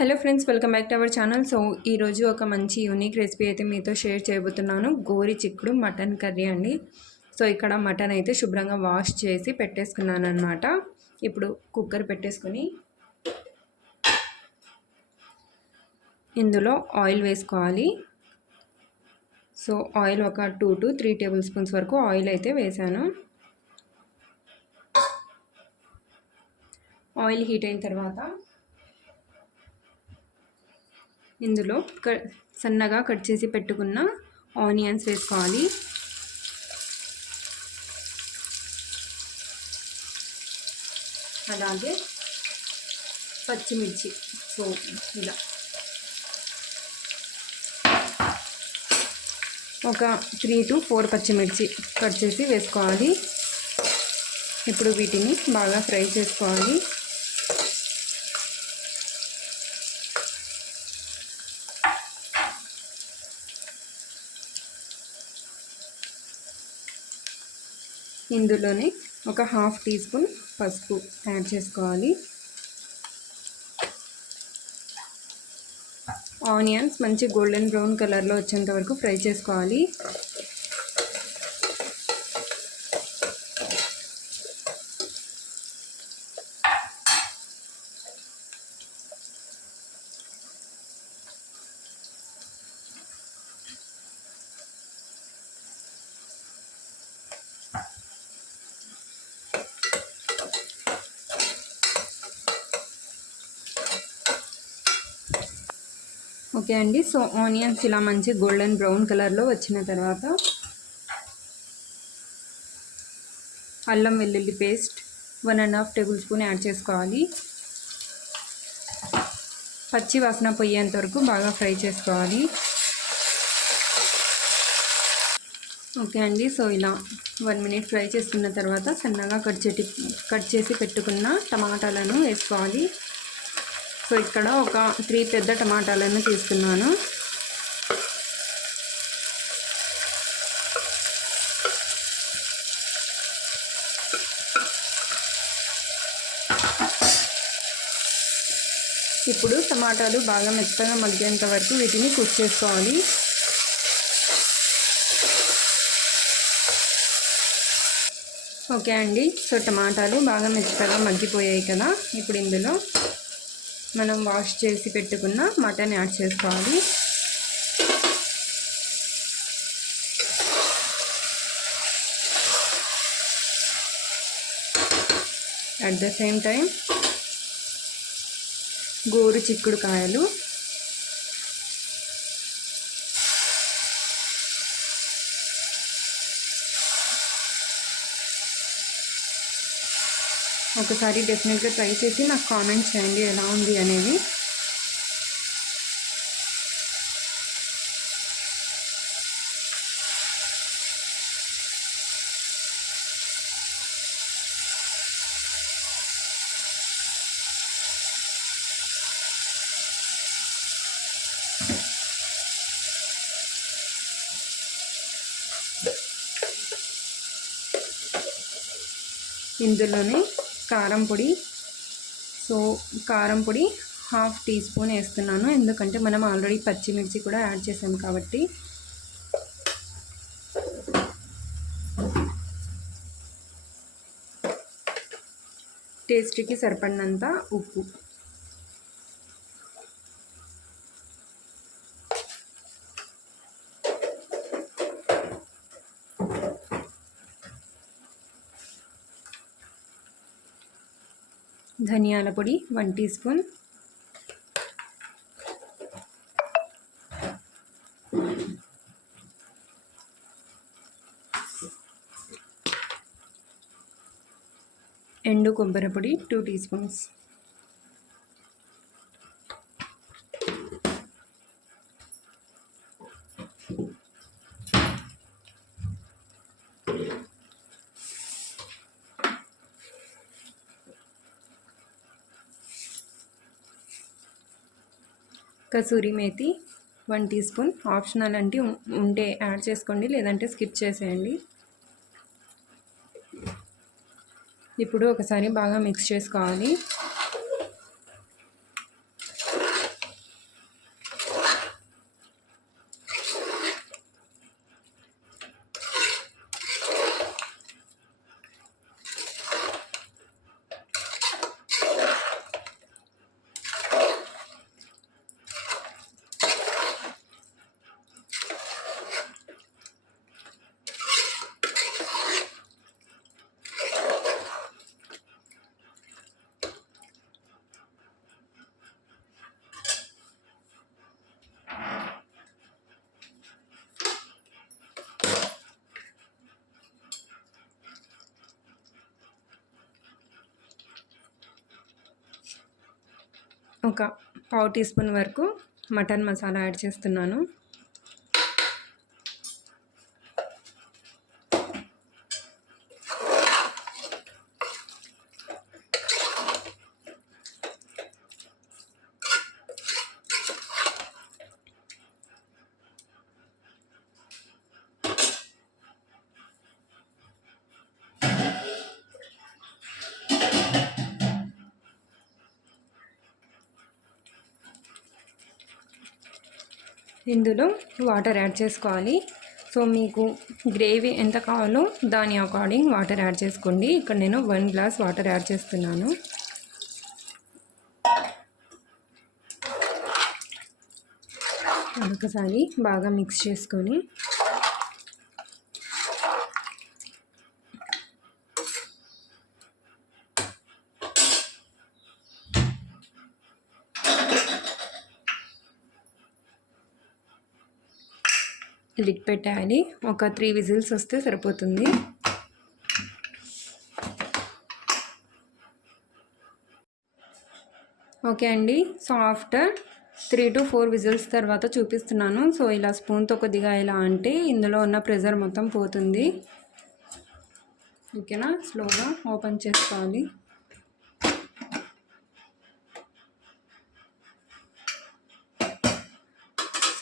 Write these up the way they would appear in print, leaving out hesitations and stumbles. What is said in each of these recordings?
Hello friends, welcome back to our channel. So ఈరోజు ఒక మంచి యూనిక్ రెసిపీ అయితే మీతో షేర్ చేయబోతున్నాను. గోరి చిక్కుడు మటన్ కర్రీ అండి. సో ఇక్కడ మటన్ అయితే శుభ్రంగా వాష్ చేసి పెట్టేసుకున్నాను అనమాట. ఇప్పుడు కుక్కర్ పెట్టేసుకొని ఇందులో ఆయిల్ వేసుకోవాలి. సో ఆయిల్ ఒక 2 to 3 టేబుల్ స్పూన్స్ వరకు ఆయిల్ అయితే వేసాను. ఆయిల్ హీట్ అయిన తర్వాత ఇందులో సన్నగా కట్ చేసి పెట్టుకున్న ఆనియన్స్ వేసుకోవాలి. అలాగే పచ్చిమిర్చి. సో ఇలా ఒక 3 to 4 పచ్చిమిర్చి కట్ చేసి వేసుకోవాలి. ఇప్పుడు వీటిని బాగా ఫ్రై చేసుకోవాలి. ఇందులోనే ఒక 1/2 టీ స్పూన్ పసుపు యాడ్ చేసుకోవాలి. ఆనియన్స్ మంచి గోల్డెన్ బ్రౌన్ కలర్లో వచ్చేంత వరకు ఫ్రై చేసుకోవాలి. ఓకే అండి. సో ఆనియన్స్ ఇలా మంచి గోల్డెన్ బ్రౌన్ కలర్లో వచ్చిన తర్వాత అల్లం వెల్లుల్లి పేస్ట్ 1.5 టేబుల్ స్పూన్ యాడ్ చేసుకోవాలి. పచ్చి వాసన పోయేంత వరకు బాగా ఫ్రై చేసుకోవాలి. ఓకే అండి. సో ఇలా 1 మినిట్ ఫ్రై చేసుకున్న తర్వాత సన్నగా కట్ చేసి పెట్టుకున్న టమాటాలను వేసుకోవాలి. సో ఇక్కడ ఒక 3 పెద్ద టమాటాలను తీసుకున్నాను. ఇప్పుడు టమాటాలు బాగా మెత్తగా మగ్గేంత వరకు వీటిని కుక్ చేసుకోవాలి. ఓకే అండి. సో టమాటాలు బాగా మెత్తగా మగ్గిపోయాయి కదా. ఇప్పుడు ఇందులో మనం వాష్ చేసి పెట్టుకున్న మటన్ యాడ్ చేసుకోవాలి. అట్ ద సేమ్ టైం గోరు చిక్కుడుకాయలు, ఒకసారి డెఫినెట్గా ట్రై చేసి నాకు కామెంట్ చేయండి ఎలా ఉంది అనేది. ఇందులోనే కారం పొడి. సో కారం పొడి 1/2 టీ స్పూన్ వేస్తున్నాను, ఎందుకంటే మనం ఆల్రెడీ పచ్చిమిర్చి కూడా యాడ్ చేసాం కాబట్టి. టేస్ట్కి సరిపడినంత ఉప్పు. ధనియాల పొడి 1 టీ స్పూన్. ఎండు కొబ్బరి పొడి 2 teaspoons. Kasuri methi 1 teaspoon. Optional అంటే ఉంటే యాడ్ చేసుకోండి, లేదంటే స్కిప్ చేసేయండి. ఇప్పుడు ఒకసారి బాగా మిక్స్ చేసుకోవాలి. ఒక పావు టీ స్పూన్ వరకు మటన్ మసాలా యాడ్ చేస్తున్నాను. ఇందులో వాటర్ యాడ్ చేసుకోవాలి. సో మీకు గ్రేవీ ఎంత కావాలో దాని అకార్డింగ్ వాటర్ యాడ్ చేసుకోండి. ఇక్కడ నేను 1 గ్లాస్ వాటర్ యాడ్ చేస్తున్నాను. ఒకసారి బాగా మిక్స్ చేసుకొని లిడ్ పెట్టాలి. ఒక 3 విజిల్స్ వస్తే సరిపోతుంది. ఓకే అండి. సో ఆఫ్టర్ 3 to 4 విజిల్స్ తర్వాత చూపిస్తున్నాను. సో ఇలా స్పూన్తో కొద్దిగా ఇలా అంటే ఇందులో ఉన్న ప్రెషర్ మొత్తం పోతుంది. ఓకేనా? స్లోగా ఓపెన్ చేసుకోవాలి.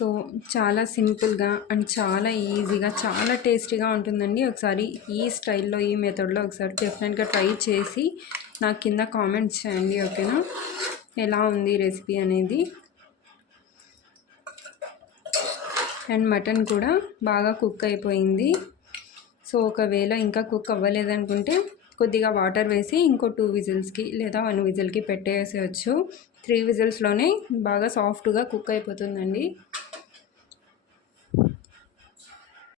సో చాలా సింపుల్గా అండ్ చాలా ఈజీగా చాలా టేస్టీగా ఉంటుందండి. ఒకసారి ఈ స్టైల్లో ఈ మెథడ్లో ఒకసారి డెఫినెట్గా ట్రై చేసి నాకు కింద కామెంట్స్ చేయండి. ఓకేనా? ఎలా ఉంది రెసిపీ అనేది. అండ్ మటన్ కూడా బాగా కుక్ అయిపోయింది. సో ఒకవేళ ఇంకా కుక్ అవ్వలేదనుకుంటే కొద్దిగా వాటర్ వేసి ఇంకో 2 విజిల్స్కి లేదా 1 విజిల్కి పెట్టేసేయచ్చు. 3 విజిల్స్లోనే బాగా సాఫ్ట్గా కుక్ అయిపోతుందండి.